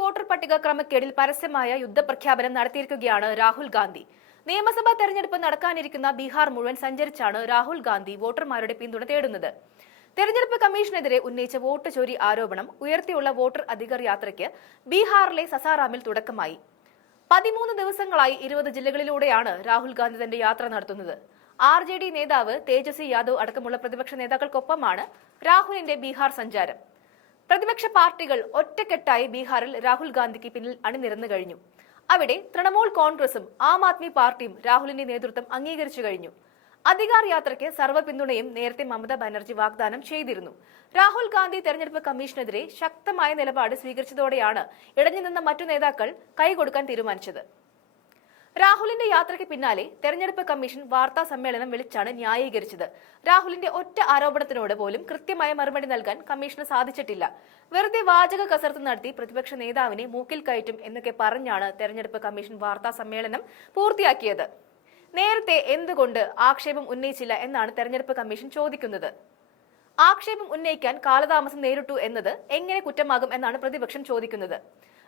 Voter പട്ടിക ക്രമക്കേടിൽ പരസ്യമായ യുദ്ധപ്രഖ്യാപനം നടത്തിയിരിക്കുകയാണ് രാഹുൽ ഗാന്ധി. നിയമസഭാ തെരഞ്ഞെടുപ്പ് നടക്കാനിരിക്കുന്ന ബീഹാർ മുഴുവൻ സഞ്ചരിച്ചാണ് രാഹുൽ ഗാന്ധി വോട്ടർമാരുടെ പിന്തുണ തേടുന്നത്. തെരഞ്ഞെടുപ്പ് കമ്മീഷനെതിരെ ഉന്നയിച്ച വോട്ട് ചോരി ആരോപണം ഉയർത്തിയുള്ള വോട്ടർ അധികർ യാത്രയ്ക്ക് ബീഹാറിലെ സസാറാമിൽ തുടക്കമായി. പതിമൂന്ന് ദിവസങ്ങളായി ഇരുപത് ജില്ലകളിലൂടെയാണ് രാഹുൽ ഗാന്ധി തന്റെ യാത്ര നടത്തുന്നത്. ആർ ജെ ഡി നേതാവ് തേജസ്വി യാദവ് അടക്കമുള്ള പ്രതിപക്ഷ നേതാക്കൾക്കൊപ്പമാണ് രാഹുലിന്റെ ബീഹാർ സഞ്ചാരം. പ്രതിപക്ഷ പാർട്ടികൾ ഒറ്റക്കെട്ടായി ബീഹാറിൽ രാഹുൽ ഗാന്ധിക്ക് പിന്നിൽ അണിനിരന്നു കഴിഞ്ഞു. അവിടെ തൃണമൂൽ കോൺഗ്രസും ആം ആദ്മി പാർട്ടിയും രാഹുലിന്റെ നേതൃത്വം അംഗീകരിച്ചു കഴിഞ്ഞു. അധികാർ യാത്രയ്ക്ക് സർവ പിന്തുണയും നേരത്തെ മമതാ ബാനർജി വാഗ്ദാനം ചെയ്തിരുന്നു. രാഹുൽ ഗാന്ധി തെരഞ്ഞെടുപ്പ് കമ്മീഷനെതിരെ ശക്തമായ നിലപാട് സ്വീകരിച്ചതോടെയാണ് ഇടഞ്ഞു നിന്ന മറ്റു നേതാക്കൾ കൈകൊടുക്കാൻ തീരുമാനിച്ചത്. രാഹുലിന്റെ യാത്രയ്ക്ക് പിന്നാലെ തെരഞ്ഞെടുപ്പ് കമ്മീഷൻ വാർത്താ സമ്മേളനം വിളിച്ചാണ് ന്യായീകരിച്ചത്. രാഹുലിന്റെ ഒറ്റ ആരോപണത്തിനോട് പോലും കൃത്യമായ മറുപടി നൽകാൻ കമ്മീഷന് സാധിച്ചിട്ടില്ല. വെറുതെ വാചക കസർത്ത് നടത്തി പ്രതിപക്ഷ നേതാവിനെ മൂക്കിൽ കയറ്റും എന്നൊക്കെ പറഞ്ഞാണ് തെരഞ്ഞെടുപ്പ് കമ്മീഷൻ വാർത്താ സമ്മേളനം പൂർത്തിയാക്കിയത്. നേരത്തെ എന്തുകൊണ്ട് ആക്ഷേപം ഉന്നയിച്ചില്ല എന്നാണ് തെരഞ്ഞെടുപ്പ് കമ്മീഷൻ ചോദിക്കുന്നത്. ആക്ഷേപം ഉന്നയിക്കാൻ കാലതാമസം നേരിട്ടു എന്നത് എങ്ങനെ കുറ്റമാകും എന്നാണ് പ്രതിപക്ഷം ചോദിക്കുന്നത്.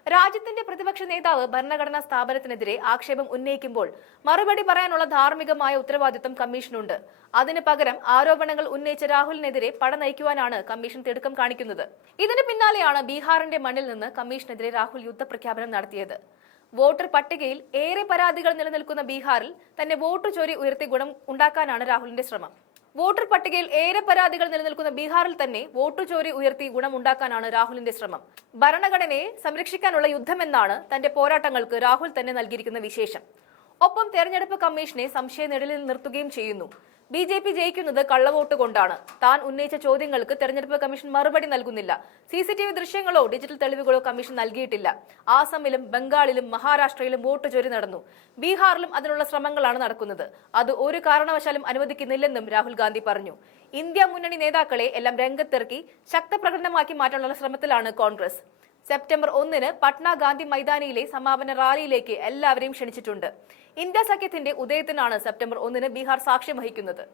രാജ്യത്തിന്റെ പ്രതിപക്ഷ നേതാവ് ഭരണഘടനാ സ്ഥാപനത്തിനെതിരെ ആക്ഷേപം ഉന്നയിക്കുമ്പോൾ മറുപടി പറയാനുള്ള ധാർമ്മികമായ ഉത്തരവാദിത്തം കമ്മീഷനുണ്ട്. അതിന് പകരം ആരോപണങ്ങൾ ഉന്നയിച്ച രാഹുലിനെതിരെ പട നയിക്കുവാനാണ് കമ്മീഷൻ തിടുക്കം കാണിക്കുന്നത്. ഇതിന് പിന്നാലെയാണ് ബീഹാറിന്റെ മണ്ണിൽ നിന്ന് കമ്മീഷനെതിരെ രാഹുൽ യുദ്ധപ്രഖ്യാപനം നടത്തിയത്. വോട്ടർ പട്ടികയിൽ ഏറെ പരാതികൾ നിലനിൽക്കുന്ന ബീഹാറിൽ തന്നെ വോട്ട് ചോരി ഉയർത്തി ഗുണം ഉണ്ടാക്കാനാണ് രാഹുലിന്റെ ശ്രമം. വോട്ടർ പട്ടികയിൽ ഏറെ പരാതികൾ നിലനിൽക്കുന്ന ബീഹാറിൽ തന്നെ വോട്ടു ചോരി ഉയർത്തി ഗുണമുണ്ടാക്കാനാണ് രാഹുലിന്റെ ശ്രമം. ഭരണഘടനയെ സംരക്ഷിക്കാനുള്ള യുദ്ധമെന്നാണ് തന്റെ പോരാട്ടങ്ങൾക്ക് രാഹുൽ തന്നെ നൽകിയിരിക്കുന്ന വിശേഷം. ഒപ്പം തെരഞ്ഞെടുപ്പ് കമ്മീഷനെ സംശയനിഴലിൽ നിർത്തുകയും ചെയ്യുന്നു. ബി ജെ പി ജയിക്കുന്നത് കള്ളവോട്ട് കൊണ്ടാണ്. താൻ ഉന്നയിച്ച ചോദ്യങ്ങൾക്ക് തെരഞ്ഞെടുപ്പ് കമ്മീഷൻ മറുപടി നൽകുന്നില്ല. സി സി ടി വി ദൃശ്യങ്ങളോ ഡിജിറ്റൽ തെളിവുകളോ കമ്മീഷൻ നൽകിയിട്ടില്ല. ആസാമിലും ബംഗാളിലും മഹാരാഷ്ട്രയിലും വോട്ട് ചൊരി നടന്നു. ബീഹാറിലും അതിനുള്ള ശ്രമങ്ങളാണ് നടക്കുന്നത്. അത് ഒരു കാരണവശാലും അനുവദിക്കുന്നില്ലെന്നും രാഹുൽ ഗാന്ധി പറഞ്ഞു. ഇന്ത്യ മുന്നണി നേതാക്കളെ എല്ലാം രംഗത്തിറക്കി ശക്തപ്രകടനമാക്കി മാറ്റാനുള്ള ശ്രമത്തിലാണ് കോൺഗ്രസ്. സെപ്റ്റംബർ ഒന്നിന് പട്ന ഗാന്ധി മൈതാനിയിലെ സമാപന റാലിയിലേക്ക് എല്ലാവരെയും ക്ഷണിച്ചിട്ടുണ്ട്. ഇന്ത്യ സഖ്യത്തിന്റെ ഉദയത്തിനാണ് സെപ്റ്റംബർ ഒന്നിന് ബീഹാർ സാക്ഷ്യം വഹിക്കുന്നത്.